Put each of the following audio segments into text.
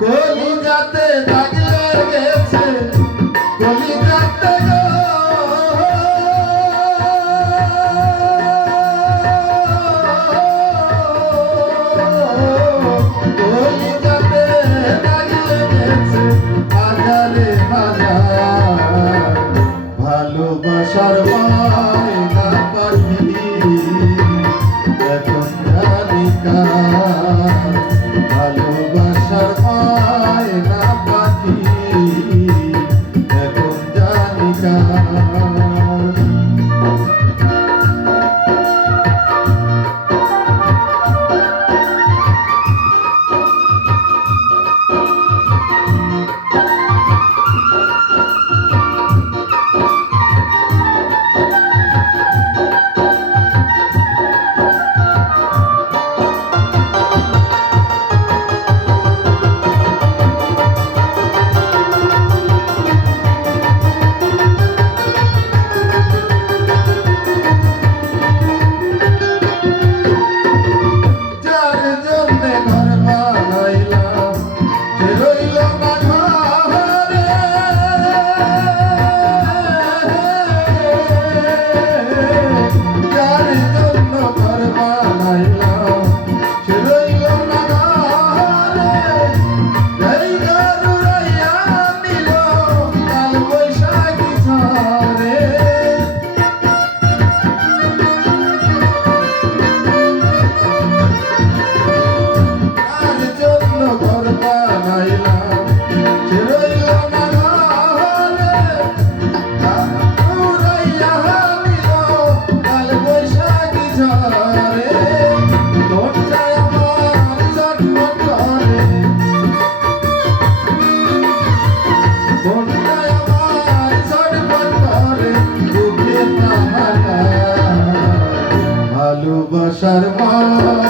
কলিজাতে দাগ darbar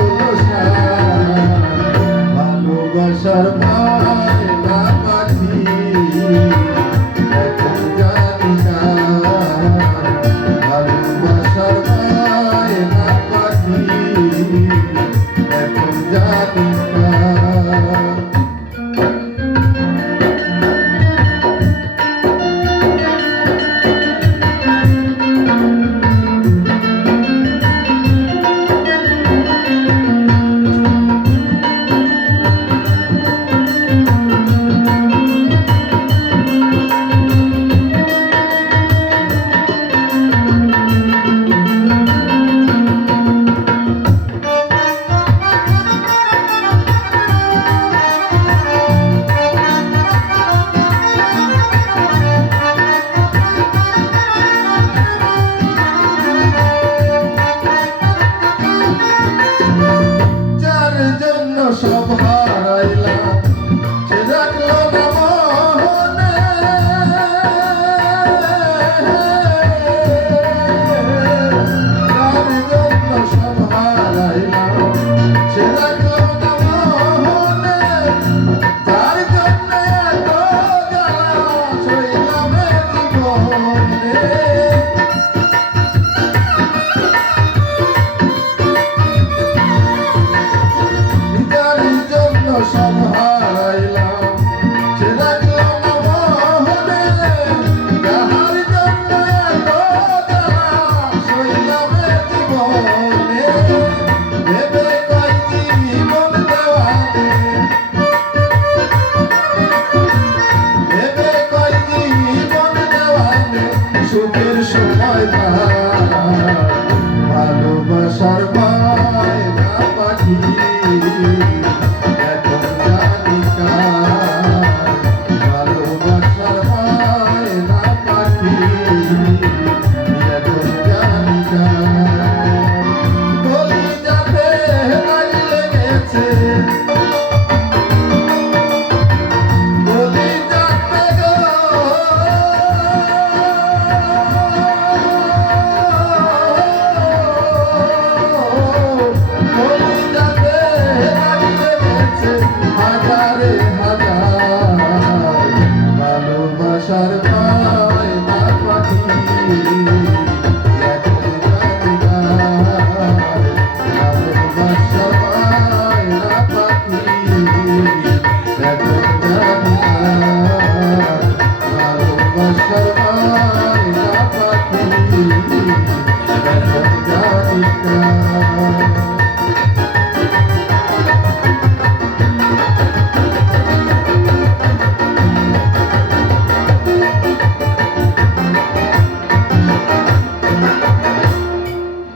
Amen.